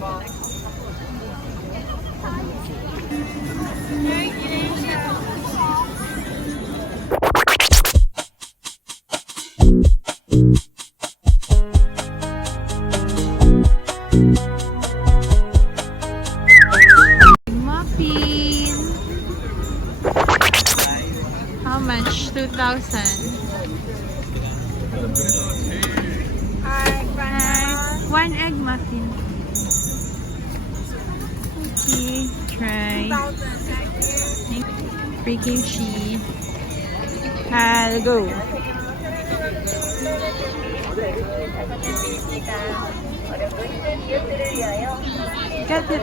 Muffin. How much? 2,000. One egg muffin. Okay, try. Free kimchi. I'll go. Get it.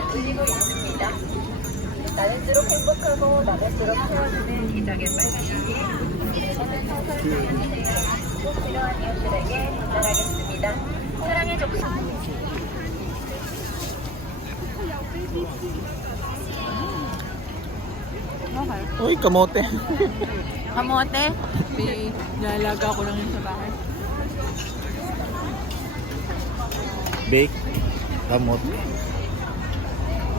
Okay. Uy, kamote. Kamote? Nalaga ko lang yun sa bahay. Bake. Kamote.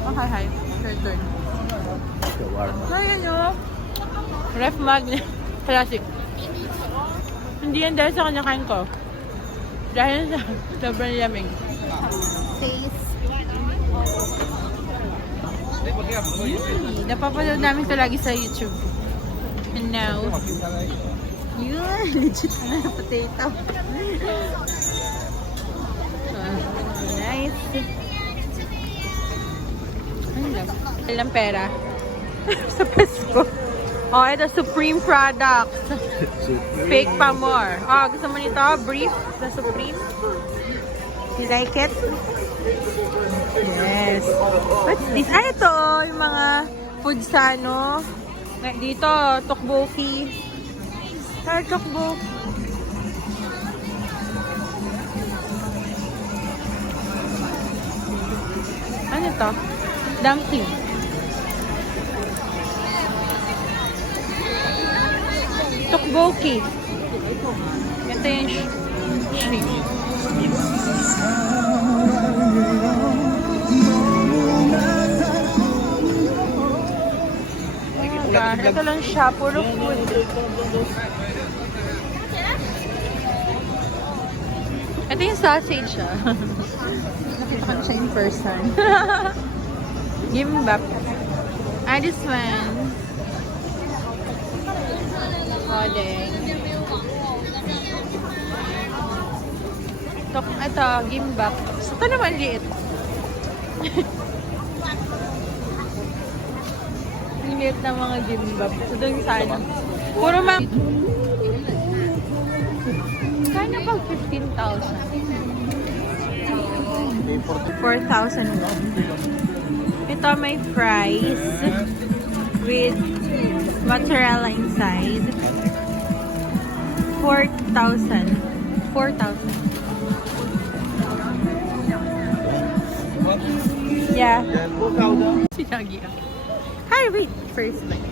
Okay, hi. Turn. Shawarma. Ayan o. Ref magnet. Classic. Hindi yan dahil sa kanyakain ko. Dahil sa sobrang lamig. Taste. Napapanood namin ito lagi sa YouTube. And now, yun, legit na potato. Nice. Ilang pera? Sa Pasko. Oh, ito, Supreme products. Fake pa more. Oh, gusto mo nito? Brief na Supreme? You like it? Yes. What's this? Ah, ito, yung mga food sa ano. Dito, tteokbokki. Ah, tteokbokki. Ano to? Dumpling. Tteokbokki. Ito yung shrimp. Ito lang siya, puro food. Ito yung sausage siya. Nakita ko siya in person. Gimbap. Ah, this one. Odeng. Ito, gimbap. Ito naman liit. Liit na mga gimbap. So, doon sana. Puro mga... Kaya pag 15,000. 4,000 won. Ito may fries with mozzarella inside. 4,000. 4,000. Yeah. Sinagi ah. Hi, wait. First bite.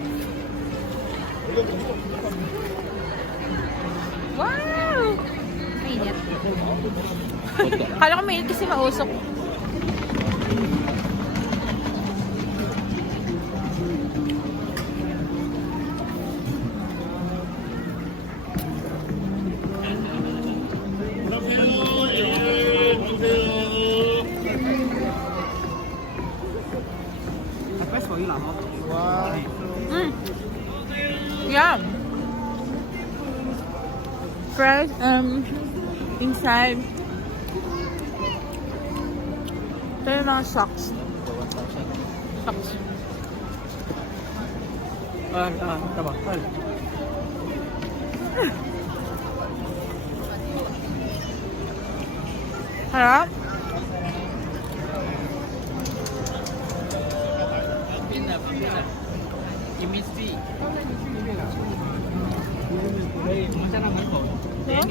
Wow! Mainit. Kala ko mainit kasi mausok. Yum. Fries inside. Ito yung mga socks. Socks. Tama. Harap.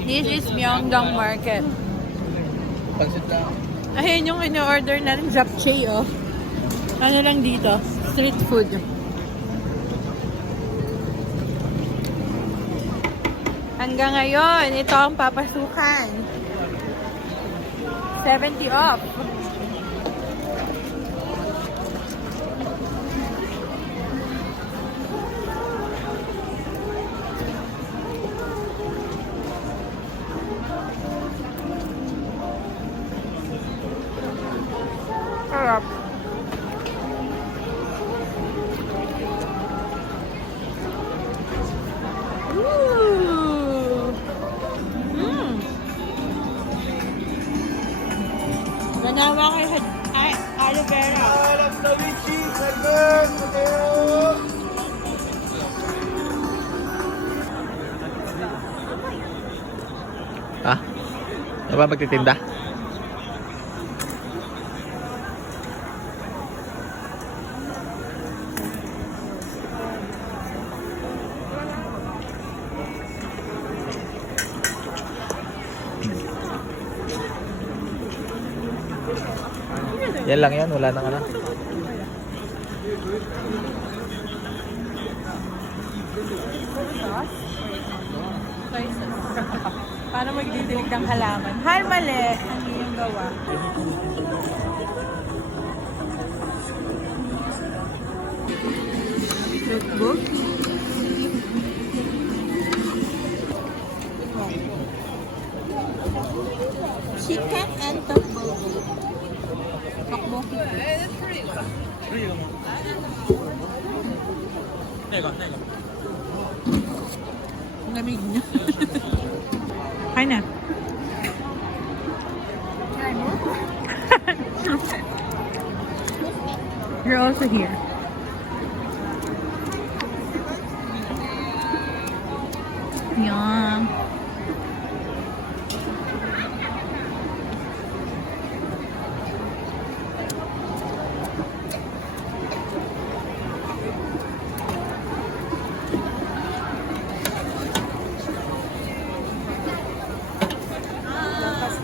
This is Myeongdong Market. Ayun yung in-order natin japchae, oh. Ano lang dito? Street food. Hanggang ngayon, ito ang papasukan. 70 off. Sarap. Ooh. Ganawa kayo sa aloe vera. Ha? Ano ba magtitinda? Yan lang yan, wala nang ano. Paano magdidilig ng halaman? Hal, mali. Ano yung gawa? Notebook? Chicken and tteokbokki. Tteokbokki. Ang lamig niya. Kain na. You're also here. Yum.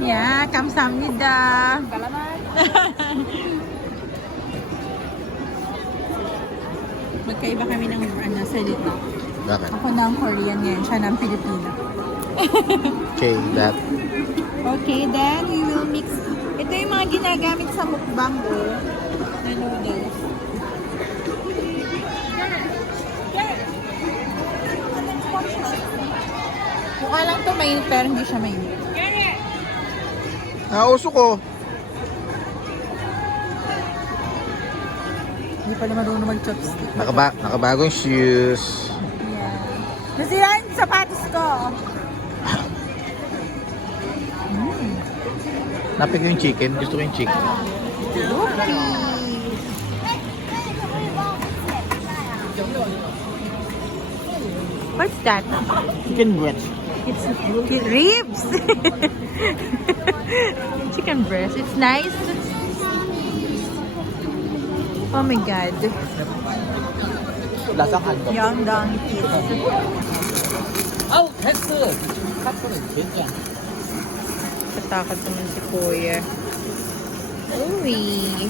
Yeah, 감사합니다. Magkaiba kami ng salita. Bakit? Ako ng Korean ngayon, siya ng Pilipino. Okay, that. Okay, then we will mix. Ito yung mga ginagamit sa mukbang ko na noodles. Mukha lang ito mainit pero hindi siya mainit. Nauso ko. Hindi pala marunong mag-chopstick. Nakabagong shoes. Yeah. Nasira yung sapatos ko. Napin ko yung chicken. Gusto ko yung chicken. Lucky. What's that? Chicken breast. It's ribs. Chicken breast. It's nice. Oh my god. Lasang hotdog. Myeongdong kids. Oh, 됐어. 카프는 진짜. Katakot naman si Kuya. Uy.